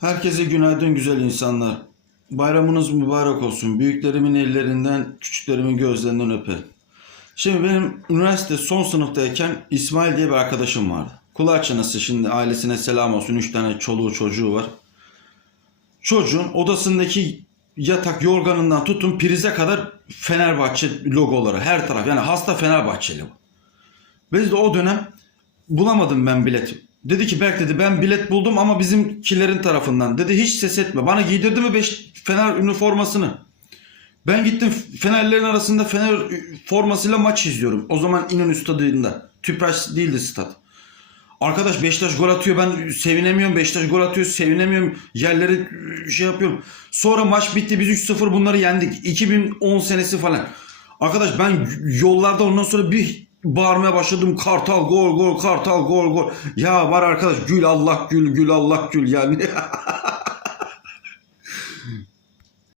Herkese günaydın güzel insanlar. Bayramınız mübarek olsun. Büyüklerimin ellerinden, küçüklerimin gözlerinden öpe. Şimdi benim üniversite son sınıftayken İsmail diye bir arkadaşım vardı. Kulağı çınlasın, şimdi ailesine selam olsun. 3 tane çoluğu çocuğu var. Çocuğun odasındaki yatak yorganından tutun prize kadar Fenerbahçe logoları her taraf. Yani hasta Fenerbahçeli bu. Biz de o dönem bulamadım ben bilet. Dedi ki Berk, dedi, ben bilet buldum ama bizimkilerin tarafından. Dedi hiç ses etme. Bana giydirdi mi Fener üniformasını. Ben gittim Fenerlerin arasında Fener formasıyla maç izliyorum. O zaman İnönü Stadı'nda. Tüpraş değildi stat. Arkadaş Beşiktaş gol atıyor, ben sevinemiyorum. Beşiktaş gol atıyor, sevinemiyorum. Yerleri şey yapıyorum. Sonra maç bitti, biz 3-0 bunları yendik. 2010 senesi falan. Arkadaş ben yollarda ondan sonra bir bağırmaya başladım. Kartal gol gol, Kartal gol gol. Ya var arkadaş, gül Allah gül, gül Allah gül yani.